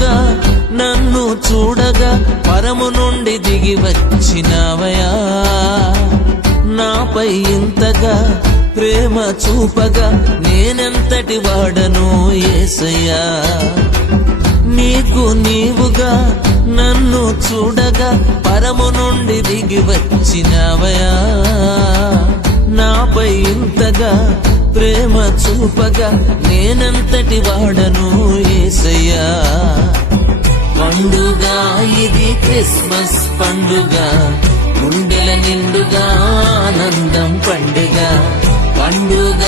నీవుగా నన్ను చూడగా పరము నుండి దిగి వచ్చినవయా. నాపై ఇంతగా ప్రేమ చూపగా నేనెంతటి వాడను యేసయ్యా. నీవుగా నన్ను చూడగా పరము నుండి దిగి వచ్చినవయా. నాపై ఇంతగా ప్రేమ చూపగా నేనెంతటి వాడను యేసయ్యా. పండుగ ఇది క్రిస్మస్ పండుగ, గుండెల నిండుగా ఆనందం పండుగ. పండుగ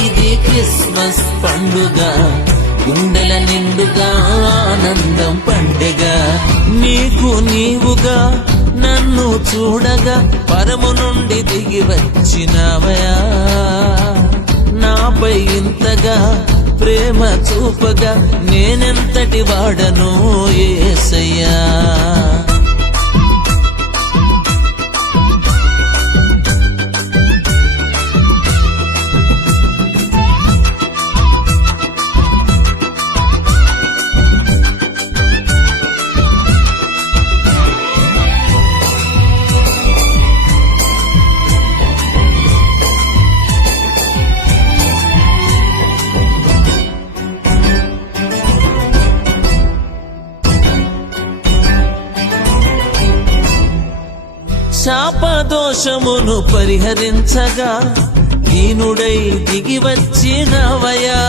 ఇది క్రిస్మస్ పండుగ, గుండెల నిండుగా ఆనందం పండుగ. నీవుగా నన్ను చూడగా పరము నుండి దిగి వచ్చినవయా. నాపై ఇంతగా ప్రేమ చూపగా నేనెంతటి వాడను యేసయ్యా. శాపదోషమును పరిహరించగా దీనుడై దిగి వచ్చినవయా.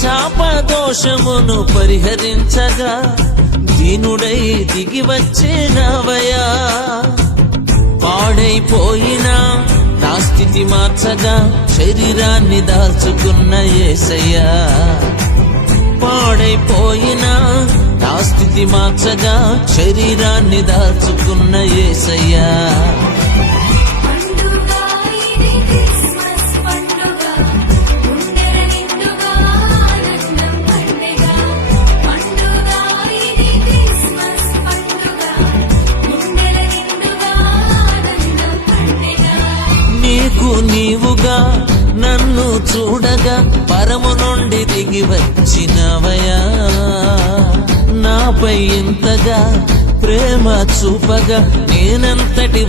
శాపదోషమును పరిహరించగా దీనుడై దిగి వచ్చినవయా. పాడైపోయిన నా స్థితి మార్చగా శరీరాన్ని దాల్చుకున్న యేసయ్యా. పాడైపోయిన నా స్థితి మార్చగా శరీరాన్ని దాల్చుకున్న యేసయ్యా. నీవుగా నన్ను చూడగా పరము నుండి దిగి వచ్చినవయా. నాపై ఇంతగా ప్రేమ చూపగా నేనెంతటి